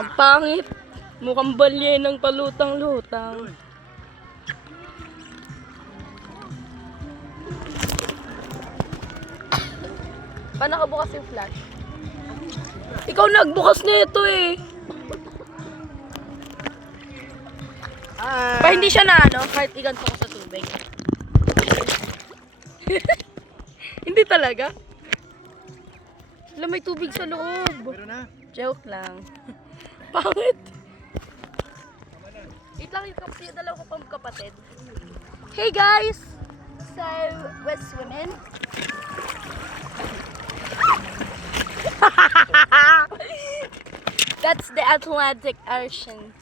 Ang pangit. Mukhang balye ng palutang-lutang. Paano ka bukas yung flash? Ikaw nagbukas nito eh. Pa hindi siya na ano, kahit iganto ko sa tubig. Hindi talaga. Alam, may tubig sa loob. Meron na. Joke lang. Pangit. Wait lang, yung dalawa ko pang kapatid. Hey guys! So, we're swimming. That's the Atlantic Ocean.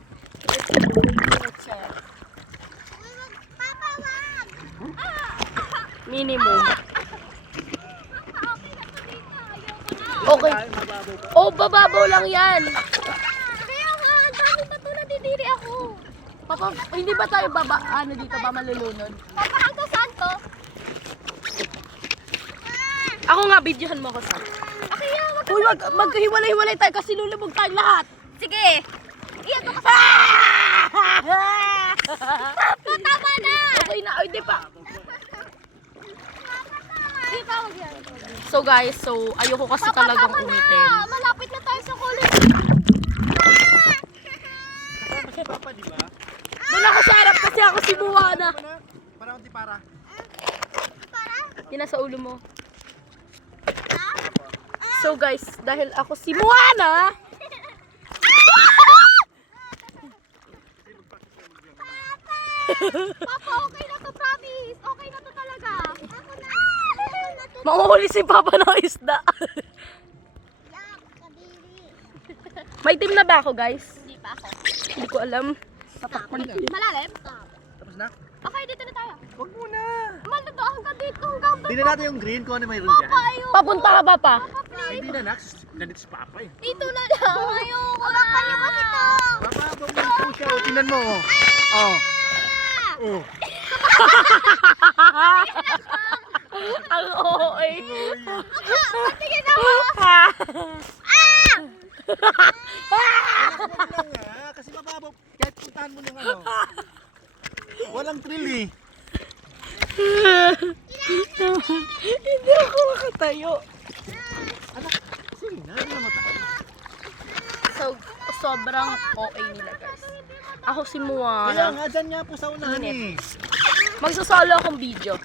Minimum. Okay. Oh, bababaw lang yan. Kaya nga, ang dami pa to, nadidiri ako. Papa, hindi ba tayo ano dito ba malulunod? Papa, hanggang saan to? Ako nga, videohan mo ko sa. Okay, wag. Uy, maghiwalay-hiwalay tayo kasi lulubog tayong lahat. Sige. Iyan to kasi. Papa, tama na. Okay na, ay di pa. Di pa, wag yan. So guys, ayoko kasi talagang Tama umitin. na. Malapit na tayo sa college. Kasama si Papa, di ba? Doon ako sa harap kasi ako si Buwana. Para konti para. Yun nasa ulo mo. So guys, dahil ako si Buwana, Papa, okay na to, promise. Okay na to talaga. Ako na. manguhuli si Papa ng isda. Yak, kadiri. May team na ba ako guys? Hindi pa ako. Hindi ko alam. Malalim? Tapos na? Okay, dito na tayo. Huwag muna. Malado hanggang dito, hanggang doon. Tingnan natin yung green kung ano mayroon dyan. Papa, ayoko. Papunta ka ba pa? Ay, hindi na, Nax. Nandito si Papa eh. Dito na lang. Ayoko na. Kayo kasi to. Papa, bumili po siya. O, tingnan mo. Oh. Oh. Ang OA. Sige na mo. Wala nga, kasi mababaw. Kahit puntahan mo ng ano. Walang thrill eh. Hindi ako makatayo. Sige na, hindi na matayo. So, sobrang OA nila guys. Ako si Kaya Moana. nga, dyan nga po sa unahan Init. eh. Magsasolo akong video.